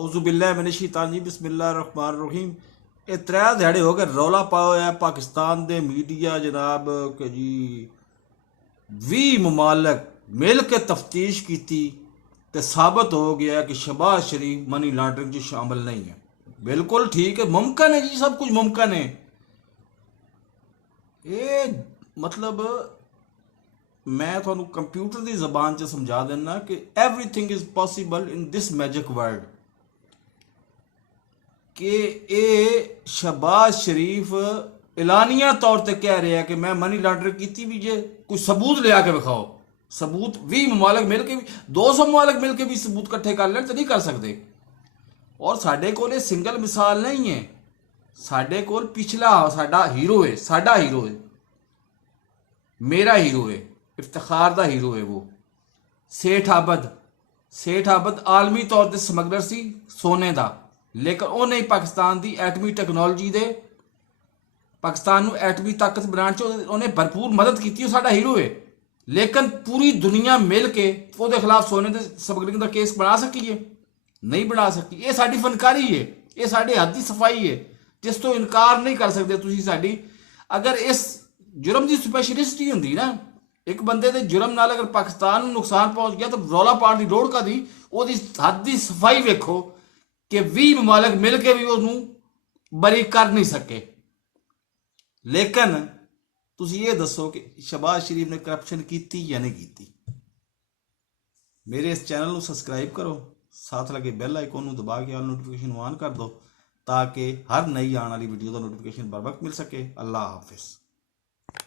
औज़ुबिल्लाहि मिनश शैतान जी बिस्मिल्लाहिर रहमानिर रहीम। ये 3 दिहाड़े हो गए रौला पाया होया पाकिस्तान दे मीडिया जनाब कि जी 20 ममालक मिल के तफ्तीश की तो साबित हो गया कि शहबाज शरीफ मनी लॉन्ड्रिंग च शामिल नहीं है। बिल्कुल ठीक है, मुमकिन है जी, सब कुछ मुमकिन है। ये मतलब मैं थोनू कंप्यूटर की जबान च समझा देना कि everything is possible in this magic world. कि ये शहबाज शरीफ एलानिया तौर पर कह रहे हैं कि मैं मनी लॉन्ड्रिंग की भी जे कोई सबूत लिया के विखाओ। सबूत 20 ममालक मिल के भी 200 ममालक मिल के भी सबूत इकट्ठे कर लें तो नहीं कर सकते। और साडे कोल सिंगल मिसाल नहीं है, साडे कोल पिछला साडा हीरो है, साडा हीरो है, मेरा हीरो है, इफ्तिखार दा हीरो है वो सेठ आबद। सेठ आबद आलमी तौर पर समगलर सी सोने का, लेकिन उन्हें पाकिस्तान की एटमी टैक्नोलॉजी दे पाकिस्तान को एटमी ताकत बनाने च उन्हें भरपूर मदद की। साडा हीरो है, लेकिन पूरी दुनिया मिल के वो खिलाफ सोने के समगलिंग का केस बना सकी है? नहीं बना सकी। ये साडी फनकारी है, ये साडे हद की सफाई है जिस तो इनकार नहीं कर सकते तुसी साडी। अगर इस जुर्म की स्पैशलिस्टी होंगी ना, एक बंदे के जुर्म नाल अगर पाकिस्तान को नुकसान पहुंच गया तो रौला पाने की लोड़ का दी। ओदी हद की सफाई वेखो कि 20 ममालक मिल के भी उन्होंने बरी कर नहीं सके। लेकिन तुसी ये दसो कि शहबाज शरीफ ने करप्शन की या नहीं की? मेरे इस चैनल को सबसक्राइब करो, साथ लगे बैल आइकॉन दबा के ऑल नोटिफिकेशन ऑन कर दो ताकि हर नई आने वाली वीडियो का नोटिफिकेशन बर वक्त मिल सके। अल्लाह हाफिज़।